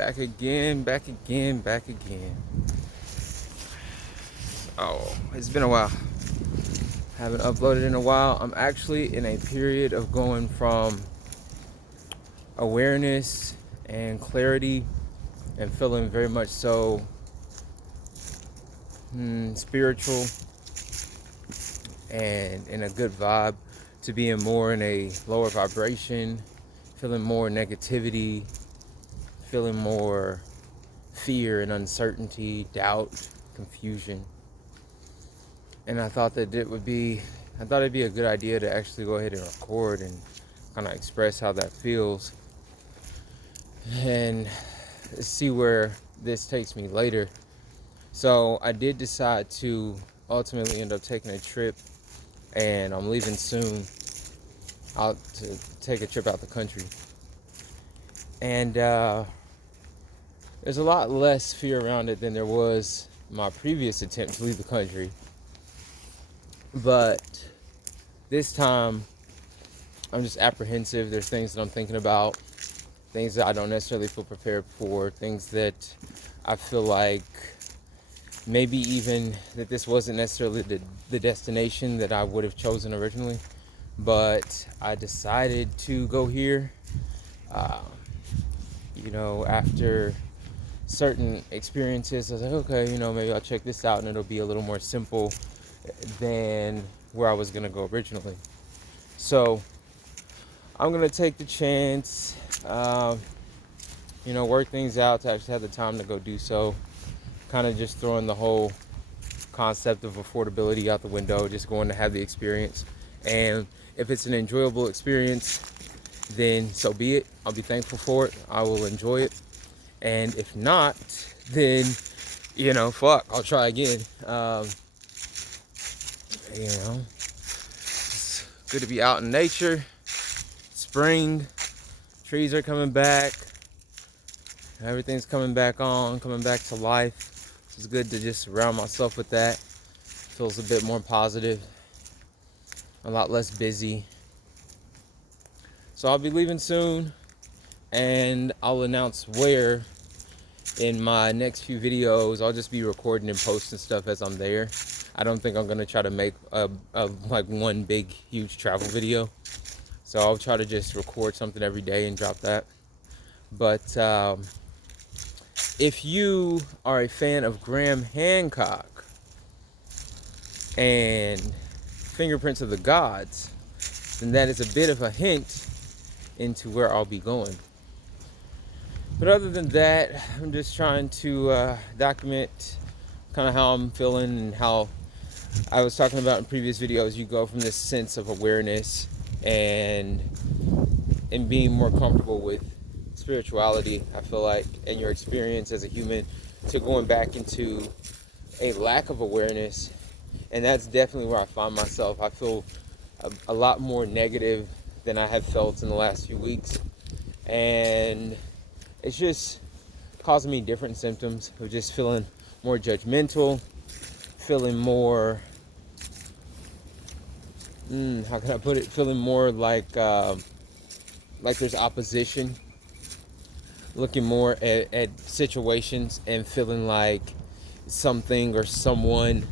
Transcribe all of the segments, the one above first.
Back again, back again, back again. Oh, it's been a while. Haven't uploaded in a while. I'm actually in a period of going from awareness and clarity and feeling very much so spiritual and in a good vibe to being more in a lower vibration, feeling more negativity, feeling more fear and uncertainty, doubt, confusion. And I thought it'd be a good idea to actually go ahead and record and kind of express how that feels and see where this takes me later. So I did decide to ultimately end up taking a trip, and I'm leaving soon out to take a trip out the country. And there's a lot less fear around it than there was my previous attempt to leave the country. But this time, I'm just apprehensive. There's things that I'm thinking about, things that I don't necessarily feel prepared for, things that I feel like maybe even that this wasn't necessarily the destination that I would have chosen originally. But I decided to go here, after certain experiences. I was like, okay, maybe I'll check this out and it'll be a little more simple than where I was going to go originally. So I'm going to take the chance, work things out to actually have the time to go do so. Kind of just throwing the whole concept of affordability out the window, just going to have the experience. And if it's an enjoyable experience, then so be it. I'll be thankful for it. I will enjoy it. And if not, then, I'll try again. It's good to be out in nature. Spring, trees are coming back. Everything's coming back to life. It's good to just surround myself with that. Feels a bit more positive, a lot less busy. So I'll be leaving soon, and I'll announce where in my next few videos. I'll just be recording and posting stuff as I'm there. I don't think I'm gonna try to make a one big huge travel video. So I'll try to just record something every day and drop that. But if you are a fan of Graham Hancock and Fingerprints of the Gods, then that is a bit of a hint into where I'll be going. But other than that, I'm just trying to document kind of how I'm feeling and how I was talking about in previous videos. You go from this sense of awareness and being more comfortable with spirituality, I feel like, and your experience as a human, to going back into a lack of awareness. And that's definitely where I find myself. I feel a lot more negative than I have felt in the last few weeks. And it's just causing me different symptoms of just feeling more judgmental, feeling more, how can I put it? Feeling more like there's opposition. Looking more at situations and feeling like something or someone,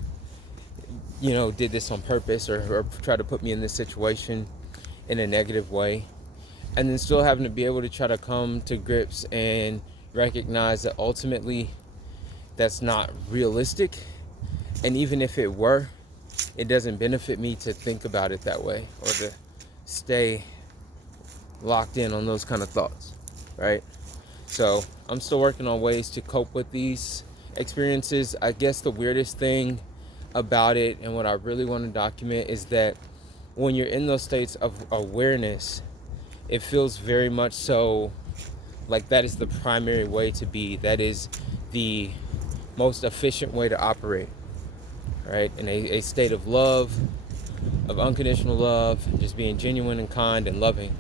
did this on purpose or tried to put me in this situation in a negative way. And then still having to be able to try to come to grips and recognize that ultimately that's not realistic. And even if it were, it doesn't benefit me to think about it that way or to stay locked in on those kind of thoughts, right? So I'm still working on ways to cope with these experiences. I guess the weirdest thing about it, and what I really want to document, is that when you're in those states of awareness, it feels very much so like that is the primary way to be. That is the most efficient way to operate, right? In a state of love, of unconditional love, just being genuine and kind and loving.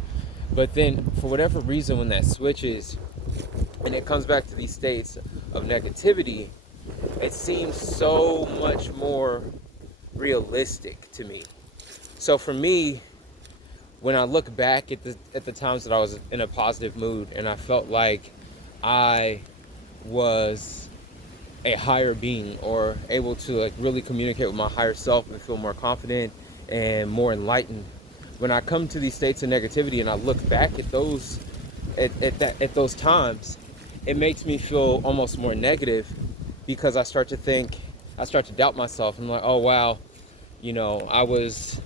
But then for whatever reason, when that switches and it comes back to these states of negativity, it seems so much more realistic to me. So for me, when I look back at the times that I was in a positive mood and I felt like I was a higher being, or able to like really communicate with my higher self and feel more confident and more enlightened. When I come to these states of negativity and I look back at those at those times, it makes me feel almost more negative, because I start to doubt myself. I'm like, oh wow, I was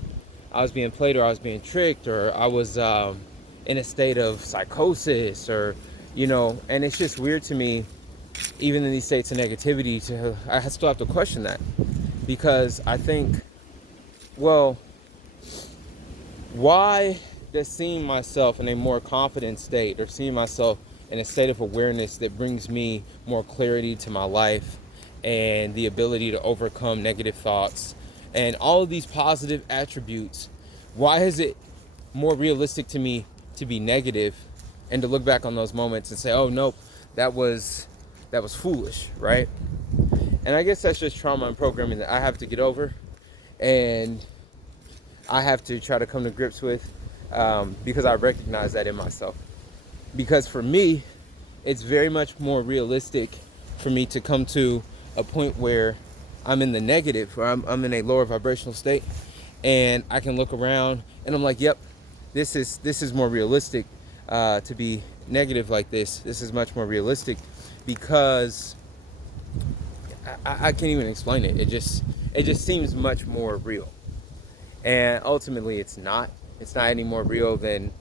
being played, or I was being tricked, or I was in a state of psychosis, or and it's just weird to me, even in these states of negativity, I still have to question that, because I think, well, why does seeing myself in a more confident state, or seeing myself in a state of awareness that brings me more clarity to my life and the ability to overcome negative thoughts and all of these positive attributes, why is it more realistic to me to be negative and to look back on those moments and say, oh nope, that was foolish, right? And I guess that's just trauma and programming that I have to get over, and I have to try to come to grips with, because I recognize that in myself. Because for me, it's very much more realistic for me to come to a point where I'm in the negative, or I'm in a lower vibrational state, and I can look around and I'm like, yep, this is more realistic, to be negative like this. This is much more realistic, because I can't even explain it. It just seems much more real. And ultimately, it's not any more real than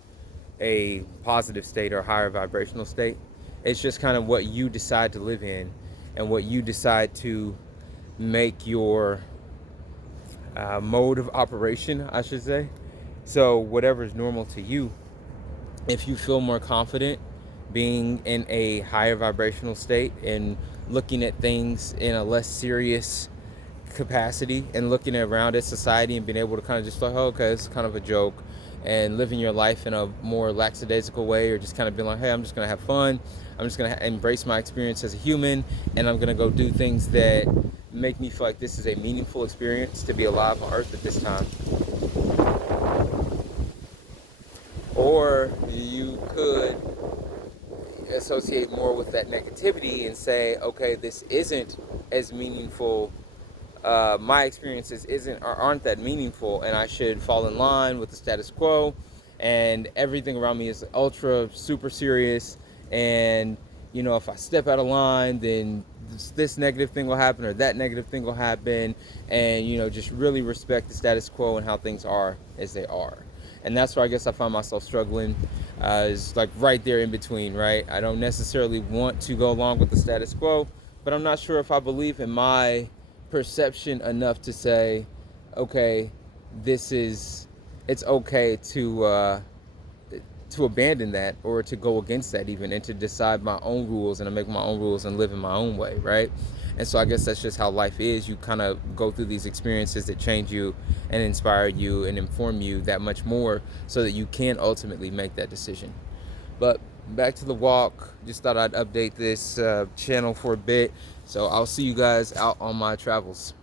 a positive state or higher vibrational state. It's just kind of what you decide to live in, and what you decide to make your mode of operation, I should say. So whatever is normal to you, if you feel more confident being in a higher vibrational state and looking at things in a less serious capacity, and looking around at society and being able to kind of just like, oh, okay, it's kind of a joke, and living your life in a more lackadaisical way, or just kind of being like, hey, I'm just gonna have fun, I'm just gonna embrace my experience as a human, and I'm gonna go do things that make me feel like this is a meaningful experience to be alive on earth at this time. Or you could associate more with that negativity and say, okay, this isn't as meaningful, my experiences aren't that meaningful, and I should fall in line with the status quo, and everything around me is ultra super serious, and if I step out of line, then this negative thing will happen, or that negative thing will happen, and just really respect the status quo and how things are as they are. And that's where I guess I find myself struggling, is like right there in between, right? I don't necessarily want to go along with the status quo, but I'm not sure if I believe in my perception enough to say, okay, it's okay to abandon that, or to go against that even, and to decide my own rules, and to make my own rules and live in my own way, right? And so I guess that's just how life is. You kind of go through these experiences that change you and inspire you and inform you that much more, so that you can ultimately make that decision. But back to the walk, just thought I'd update this channel for a bit. So I'll see you guys out on my travels.